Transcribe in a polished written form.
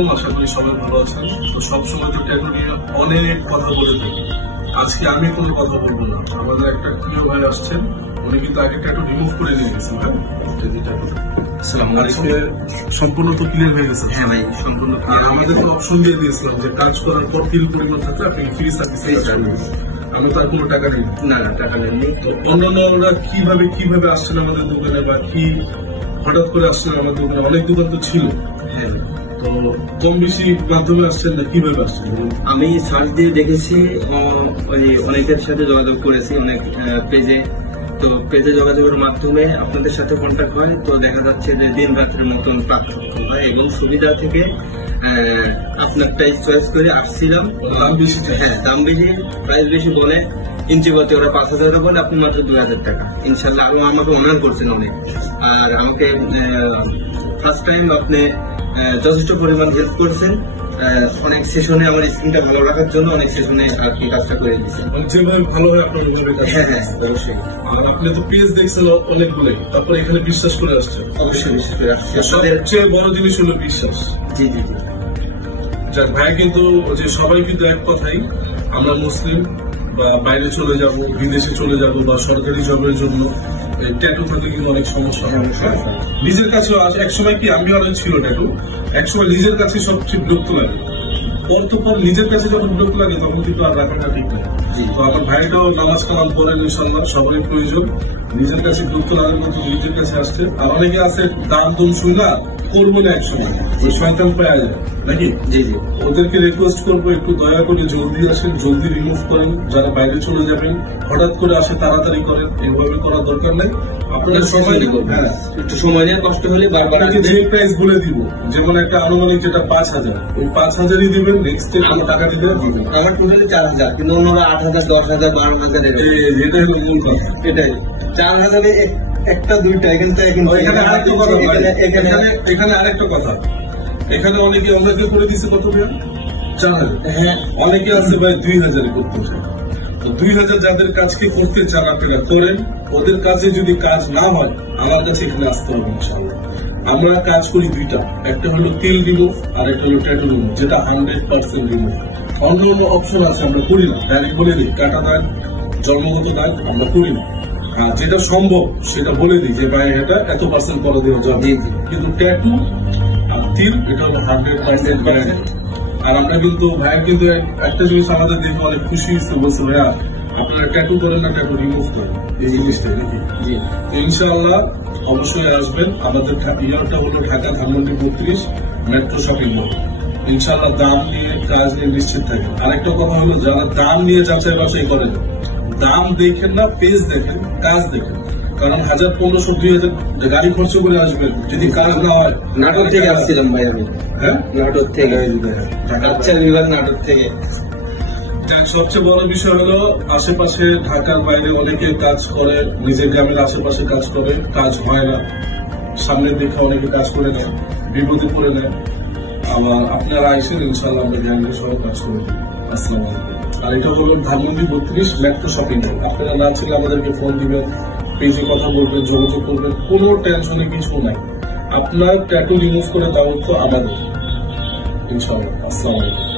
আলাইকুম, আশা করি সবাই ভালো আছেন। তো সবসময় তো ট্যাটু নিয়ে অনেক কথা বলে থাকি। আজকে আমি কোনো কথা বলবো না। আমাদের একটা প্রিয় ভাই আসছেন, উনি কিন্তু আগে ট্যাটু রিমুভ করে নিয়ে গেছেন। হ্যাঁ, সম্পূর্ণ তো ক্লিয়ার হয়ে গেছে। হ্যাঁ ভাই, সম্পূর্ণ। আর আমাদের অপশন দিয়ে দিয়েছিলাম যে কাজ করার পর তিল পরিমাণ থাকলে আপনি ফ্রি সার্ভিস। আমি তার কোনো টাকা নেই। না না, টাকা নেননি। তো অন্যান্যরা কিভাবে আসছেন আমাদের দোকানে, বা কি হঠাৎ করে আসছেন আমাদের দোকানে? অনেক দোকান তো ছিল। হ্যাঁ, তো কম বেশি মাধ্যমে আসছেন না কিভাবে আসছেন? আমি সার্চ দিয়ে দেখেছি, অনেকের সাথে যোগাযোগ করেছি, অনেক পেজে। তো পেজে যোগাযোগের মাধ্যমে আপনাদের সাথে কন্ট্যাক্ট হয়। তো দেখা যাচ্ছে যে দিন রাত্রের মতন পার্থক্য হয় এবং সুবিধা থেকে আপনার প্রাইস চয়েস করে আসছিলাম। দাম বেশি? হ্যাঁ, দাম বেশি, প্রাইস বেশি বলে। ইঞ্চি গতি ওরা 5,000 বলে, আপনি মাত্র 2,000 টাকা। ইনশাল্লাহ আরো আমাকে অনার করছেন অনেক। আর আমাকে ফার্স্ট টাইম আপনি যথেষ্ট পরিমাণ হেল্প করছেন। অনেক সেশনে আমার স্ক্রিনটা ভালো রাখার জন্য অনেক সেশনে আর কি কাজটা করে দিচ্ছেন। যেভাবে ভালো হয় আপনার ওইভাবে কাজ। হ্যাঁ হ্যাঁ, অবশ্যই। আর আপনি তো পেজ দেখছেন অনেকগুলোই, তারপরে এখানে বিশ্বাস করে আসছেন। অবশ্যই বিশ্বাস করে আসছি। সবচেয়ে বড় জিনিস হলো বিশ্বাস। জি জি জি। যাক ভাই, কিন্তু যে সবাই কিন্তু এক কথাই, আমরা মুসলিম বা বাইরে চলে যাব, বিদেশে চলে যাব, বা সরকারি জবের জন্য ট্যাটু থাকলে কিন্তু অনেক সমস্যা হয়। নিজের কাছে একসময় কি আমি অনেক ছিল ট্যাটু, একসময় নিজের কাছে সবচেয়ে বিরক্ত লাগে। পর নিজের কাছে যখন বিরক্ত লাগে তখন কিন্তু আর রাখাটা ঠিক নাই। তো আমার ভাইটাও নামাজ কালাম করেন, ইনশাল্লাহ সবারই প্রয়োজন। নিজের কাছে বিরক্ত লাগার মতো নিজের কাছে আসছে। আর অনেকে আছে দাম দুম শুই না করবো না, একসময় ওই শয়তান পাওয়া যায় নাকি। জি জি, ওদেরকে রিকোয়েস্ট করবো একটু দয়া করে জলদি আসেন, জলদি রিমুভ করেন। যারা বাইরে চলে যাবেন, হঠাৎ করে আসে তাড়াতাড়ি করেন, এইভাবে করার দরকার নেই। আপনাদের সময় দিব, হ্যাঁ একটু সময় নিয়ে কষ্ট হলে বারবার যে প্রাইস বলে দিব, যেমন একটা আনুমানিক যেটা 5,000, ওই 5,000ই দিবেন। নেক্সট আমি টাকা দিতে দিবেন। আমার টোটালি 4,000, কিন্তু অন্যরা 8,000, 10,000, 12,000। এটাই হলো মূল কথা। এটাই 4,000 একটা দুইটা। এখানে আরেকটা কথা, এখানে অনেকে করে দিচ্ছে কত টাকা? 4,000। হ্যাঁ, অনেকে আছে ভাই 2,000 করতে চায়। তো 2,000 যাদের কাজকে করতে চান আপনারা করেন। ওদের কাজে যদি কাজ না হয়, আমার কাছে এখানে আসতে হবে ইনশাআল্লাহ। আমরা কাজ করি দুইটা, একটা হলো তিল রিমুভ আর একটা হলো ট্যাটু রিমুভ, যেটা 100% রিমুভ। অন্য অপশন আছে, আমরা করি না। ডাইরেক্ট বলে দিই, কাটা দাগ, জন্মগত দাগ আমরা করি না। যেটা সম্ভব সেটা বলে দিই যে ভাই এটা এত % করে দেওয়া যাবে। কিন্তু ট্যাটু আর তিল এটা হলো 100%। আর আমরা কিন্তু ভাইয়া কিন্তু একটা জিনিস আমাদের দেখে অনেক খুশি হয়েছে, বলছে ভাইয়া আপনারা ট্যাটু করেন না, ট্যাটু রিমুভ করেন। এই জিনিসটা নাকি ইনশাআল্লাহ অবশ্যই আসবেন। আমাদের ইয়ারটা হলো Dhaka Dhanmondi 32 metro shopping mall. ইনশাআল্লাহ দাম নিয়ে কাজ নিয়ে নিশ্চিত থাকেন। আরেকটা কথা হলো, যারা দাম নিয়ে যাচাই বাছাই করেন, দাম দেখেন না, পেজ দেখেন, কাজ দেখেন। কারণ 1,000, 1,500, 2,000 গাড়ি খরচ করে আসবেন, যদি কাজ না হয়। নাটক থেকে আসছিলাম ভাই আমি। হ্যাঁ, নাটক থেকে, আচ্ছা বিভাগ নাটক থেকে। সবচেয়ে বড় বিষয় হলো, আশেপাশে ঢাকার বাইরে অনেকে কাজ করে, নিজের গ্রামের আশেপাশে কাজ করে, কাজ হয় না। সামনের দিকে অনেকে কাজ করে নেয়, বিপদে পড়ে নেয়। আবার আপনারা আইসেন, ইনশাআল্লাহ আমরা গ্রামের সব কাজ করে দিই। আসসালামু আলাইকুম। আর এটা হলো ধানমন্ডি 32 মেট্রো শপিং মল। আপনারা না ছিল আমাদেরকে ফোন দিবেন, পেজে কথা বলবেন, যোগাযোগ করবেন, কোনো টেনশনে কিছু নাই। আপনার ট্যাটু রিমুভ করে দায়িত্ব আমাদের, ইনশাআল্লাহ। আসসালামু আলাইকুম।